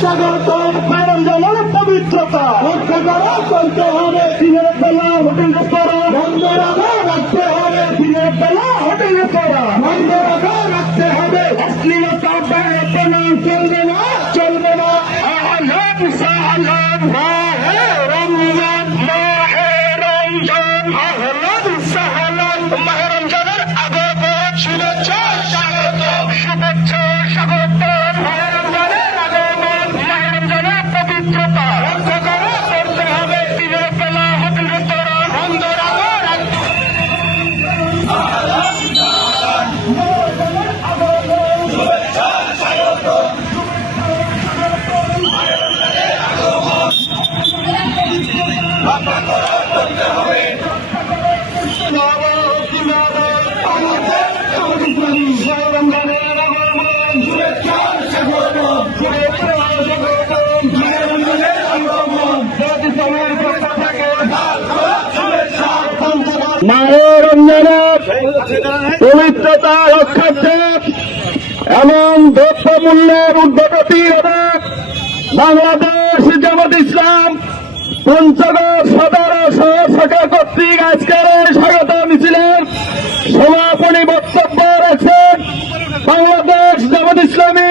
স্বাগতম। রমজানের পবিত্রতা রক্ষা করা করতে হবে। দিনের বেলা হোটেল রেস্তোরাঁ বন্ধ রাখতে হবে। দিনের বেলা হোটেল রেস্তোরাঁ বন্ধ রাখতে হবে। অশ্লীলতা বেপনা চলবে না, চলবে না। আহলান সাহলান মাহে রমজান, মাহে রমজান, আহলান সাহলান। মাহে রমজানের আগমন, শুভেচ্ছা স্বাগতম, শুভেচ্ছা স্বাগতম। মাহে রমজানের আগমন, মাহে রমজানের পবিত্রতা রক্ষা করা করতে হবে। দিনের বেলা হোটেল রেস্তোরাঁ বন্ধ মাহে রমজানের পবিত্রতা রক্ষার্থে এমন দ্রব্যমূল্যের ঊর্ধ্বগতি হবে। বাংলাদেশ জামাত ইসলাম পঞ্চগড় সদর ও শাখা কর্তৃক আজকের এই স্বাগত মিছিলের সমাপনী বক্তব্য রাখছেন বাংলাদেশ জামাত ইসলামী